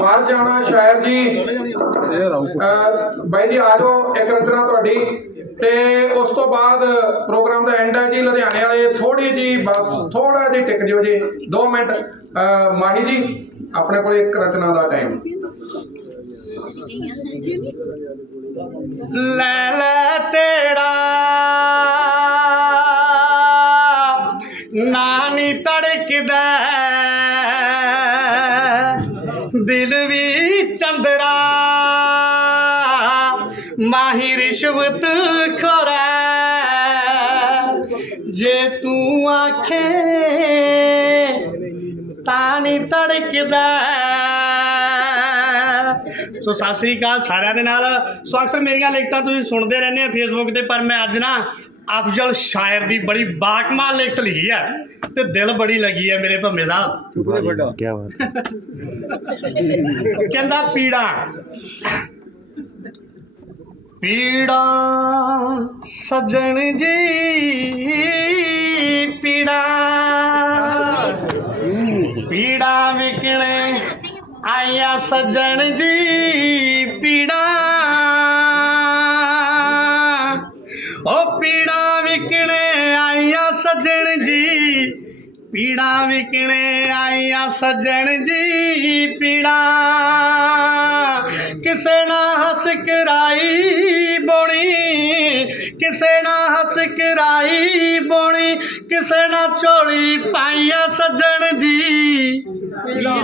ਮਰ ਜਾਣਾ ਸ਼ਾਇਦ ਜੀ। ਬਾਈ ਜੀ, ਆ ਜਾਓ, ਇੱਕ ਰਚਨਾ ਤੁਹਾਡੀ। ਤੇ ਉਸ ਤੋਂ ਬਾਅਦ ਪ੍ਰੋਗਰਾਮ ਦਾ ਐਂਡ ਹੈ ਜੀ, ਲੁਧਿਆਣੇ ਵਾਲੇ ਥੋੜੀ ਜੀ ਬਸ ਥੋੜਾ ਜਿਹਾ ਟਿਕ ਜਿਓ ਜੀ। 2 ਮਿੰਟ। ਮਾਹੀ ਜੀ, ਆਪਣੇ ਕੋਲ ਇੱਕ ਰਚਨਾ ਦਾ ਟਾਈਮ ਲੈ ਲੈ ਤੇਰਾ। ਨਾਨੀ ਤੜਕਦਾ ਦਿਲ ਵੀ ਚੰਦਰਾ। ਮਾਹੀ ਰਿਸ਼ਵਤ ਖੋਰਾ ਜੇ ਤੂੰ ਆਖੇ ਤਾਂ ਨਹੀਂ ਤੜਕਦਾ ਸੋ ਸਤਿ ਸ੍ਰੀ ਅਕਾਲ ਸਾਰਿਆਂ ਦੇ ਨਾਲ। ਸੋ ਅਕਸਰ ਮੇਰੀਆਂ ਲਿਖਤਾਂ ਤੁਸੀਂ ਸੁਣਦੇ ਰਹਿੰਦੇ ਆ ਫੇਸਬੁੱਕ ਤੇ, ਪਰ ਮੈਂ ਅੱਜ ਨਾ ਅਫਜ਼ਲ ਸ਼ਾਇਰ ਦੀ ਬੜੀ ਬਾਕਮਾਲ ਲਿਖਤ ਲਿਖੀ ਹੈ ਤੇ ਦਿਲ ਬੜੀ ਲੱਗੀ ਹੈ ਮੇਰੇ ਭੰਮੇ ਦਾ। ਸ਼ੁਕਰ ਵੱਡਾ। ਕੀ ਬਾਤ ਕਹਿੰਦਾ ਪੀੜਾ ਪੀੜਾ ਸਜਣ ਜੀ ਪੀੜਾ ਪੀੜਾ ਵਿਕਣੇ ਆਇਆ ਸਜਣ ਜੀ ਪੀੜਾ ਪੀੜਾ ਵਿਕਣੇ ਆਈਆਂ ਸੱਜਣ ਜੀ ਪੀੜਾ। ਕਿਸੇ ਨਾ ਹੱਸ ਕਰਾਈ ਬੋਣੀ, ਕਿਸੇ ਨਾ ਹੱਸ ਕਰਾਈ ਬੋਣੀ, ਕਿਸੇ ਨਾ ਝੋਲੀ ਪਾਈਆ ਸੱਜਣ ਜੀ ਪੀੜਾ।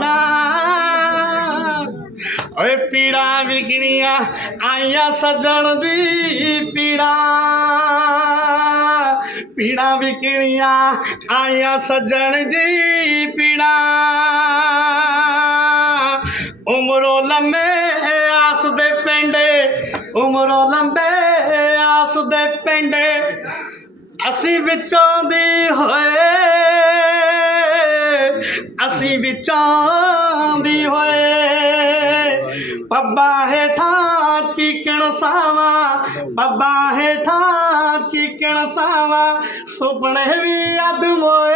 ਓਏ ਪੀੜਾ ਵਿਕਣੀਆਂ ਆਈਆਂ ਸੱਜਣ ਜੀ ਪੀੜਾ। ਪੀੜਾ ਵਿਕਣੀਆਂ, ਆਈਆਂ ਸੱਜਣ ਜੀ ਪੀੜਾ। ਉਮਰੋਂ ਲੰਮੇ ਆਸ ਦੇ ਪਿੰਡੇ, ਉਮਰੋਂ ਲੰਬੇ ਆਸ ਦੇ ਪਿੰਡੇ, ਅਸੀਂ ਵਿੱਚੋਂ ਦੀ ਹੋਏ, ਅਸੀਂ ਵਿੱਚੋਂ ਦੀ ਹੋਏ। ਪੱਬਾ ਹੇਠਾਂ ਚੀਕਣ ਸਾਵਾ ਪੱਬਾ ਹੇਠਾਂ ਚੀਕਣ ਸਾਵਾ, ਸੁਪਨੇ ਵੀ ਅਦਮੋਏ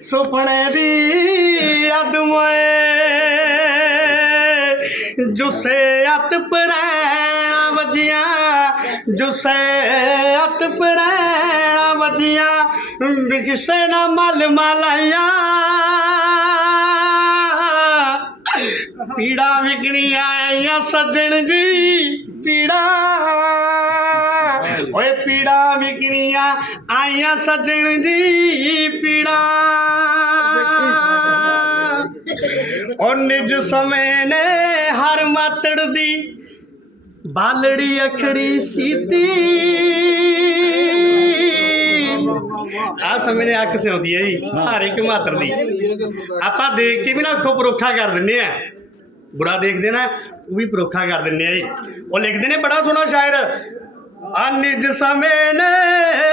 ਸੁਪਨੇ ਵੀ ਅਦਮੋਏ ਜੁਸੇ ਅਤ ਪਰੈਣਾ ਵਜੀਆਂ, ਜੁਸੇ ਅਤ ਪਰੈਣਾ ਵਜੀਆਂ ਕਿਸੇ ਨਾ ਮਲ ਮਲਾਈਆਂ ਪੀੜਾ ਵਿਗਣੀ ਆਇਆ ਸੱਜਣ ਜੀ। ਪੀੜਾ। ਓਏ ਪੀੜਾ ਵਿਕਣੀਆਂ ਆਇਆ ਸੱਜਣ ਜੀ, ਪੀੜਾ। ਉਹ ਨਿਜ ਸਮੇਂ ਨੇ ਹਰ ਮਾਤੜ ਦੀ ਬਾਲੜੀ ਅਖੜੀ ਸੀਤੀ। ਆ ਸਮੇਂ ਨੇ ਅੱਖ ਸਿਉਂਦੀ ਹੈ ਜੀ, ਹਰ ਇੱਕ ਮਾਤਰ ਦੀ। ਆਪਾਂ ਦੇਖ ਕੇ ਵੀ ਨਾ ਅੱਖੋਂ ਪਰੋਖਾ ਕਰ ਦਿੰਦੇ ਆ ਬੁਰਾ ਦੇਖਦੇ ਨਾ, ਉਹ ਵੀ ਪਰੋਖਾ ਕਰ ਦਿੰਦੇ ਆ ਜੀ। ਉਹ ਲਿਖਦੇ ਨੇ, ਬੜਾ ਸੋਹਣਾ ਸ਼ਾਇਰ। ਅਨਿਜ ਨਿਜ ਸਮੇਂ ਨੇ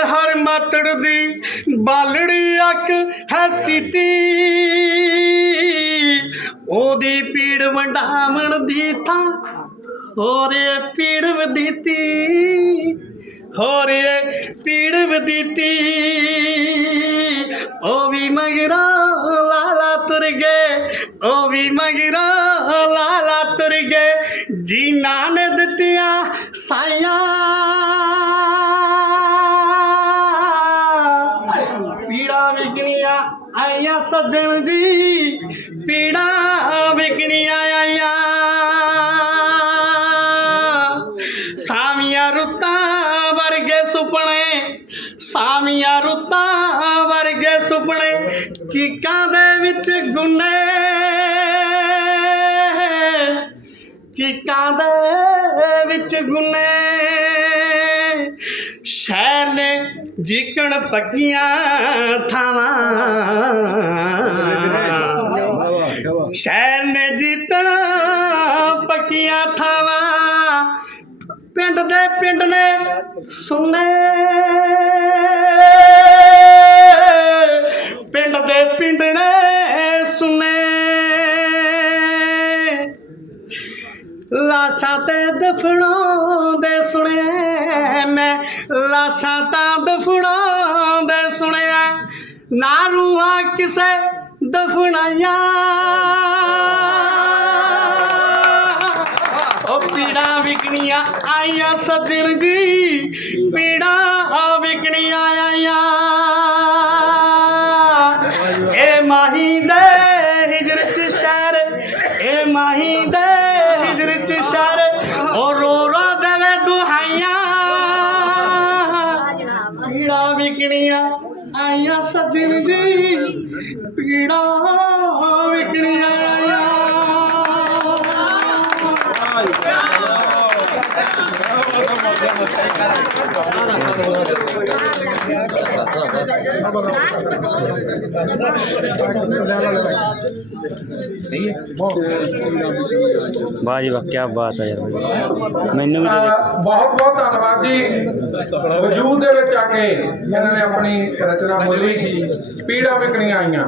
ਹਰ ਮਾਤੜ ਦੀ ਬਾਲੜੀ ਅੱਖ ਹੈ ਸੀਤੀ। ਉਹਦੀ ਪੀੜ ਵੰਡਾਵਣ ਦੀ ਥਾਂ, ਹੋਰੇ ਪੀੜ ਵਧੀਤੀ। ਹੋਰੇ ਪੀੜ ਵਧੀਤੀ। ਉਹ ਵੀ ਮਗਰਾ ਲਾਲਾ ਤੁਰ ਗਏ, ਉਹ ਵੀ ਮਗਰਾ ਜੀਨਾ ਨੇ ਦਿੱਤੀਆਂ ਸਾਈਆਂ। ਪੀੜਾ ਵਿਕਣੀਆਂ ਆਈਆਂ ਸੱਜਣ ਜੀ, ਪੀੜਾ ਵਿਕਣੀਆਂ ਆਈਆਂ। ਸਾਮੀਆਂ ਰੁੱਤਾਂ ਵਰਗੇ ਸੁਪਨੇ ਸਾਮੀਆਂ ਰੁੱਤਾਂ ਵਰਗੇ ਸੁਪਨੇ, ਚੀਕਾਂ ਦੇ ਵਿੱਚ ਗੁੰਨੇ। ਚੀਕਾਂ ਦੇ ਵਿੱਚ ਗੁਨੇ। ਸ਼ਹਿਰ ਨੇ ਜਿਕਣ ਪੱਕੀਆਂ ਥਾਵਾਂ। ਸ਼ਹਿਰ ਨੇ ਜਿੱਤਣ ਪੱਕੀਆਂ ਥਾਵਾਂ। ਪਿੰਡ ਦੇ ਪਿੰਡ ਨੇ ਸੁਨੇ। ਲਾਸ਼ਾਂ ਤੇ ਦਫਨਾਉਂਦੇ ਸੁਣਿਆ ਮੈਂ ਲਾਸ਼ਾਂ ਤਾਂ ਦਫਨਾਉਂਦੇ ਸੁਣਿਆ ਨਾ ਰੂਹਾਂ ਕਿਸੇ ਦਫਨਾਈਆਂ। ਉਹ ਪੀੜਾ ਵਿਕਣੀਆਂ ਆਈਆਂ ਸੱਜਣ ਜੀ ਪੀੜਾ ਵਿਕਣੀਆਂ ਆਈਆਂ। ਇਹ ਮਾਹੀ ਦੇ ਹਿਜਰ ਚ ਸ਼ਹਿਰ ਇਹ ਮਾਹੀ ਦੇ ਵਿਕਣੀਆਂ ਆਈਆਂ ਸੱਜਣ ਜੀ ਪੀੜਾ ਵਿਕਣੀਆਂ ਵਾਹ ਵਾ ਵਾਹ ਕੀ ਬਾਤ ਹੈ ਯਾਰ ਮੈਨੂੰ ਵੀ ਬਹੁਤ ਬਹੁਤ ਧੰਨਵਾਦ ਜੀ। ਵਜੂਦ ਦੇ ਵਿੱਚ ਆ ਕੇ ਇਹਨਾਂ ਨੇ ਆਪਣੀ ਰਚਨਾ ਬੋਲੀ ਪੀੜਾ ਵਿਕਣੀਆਂ ਆਈਆਂ।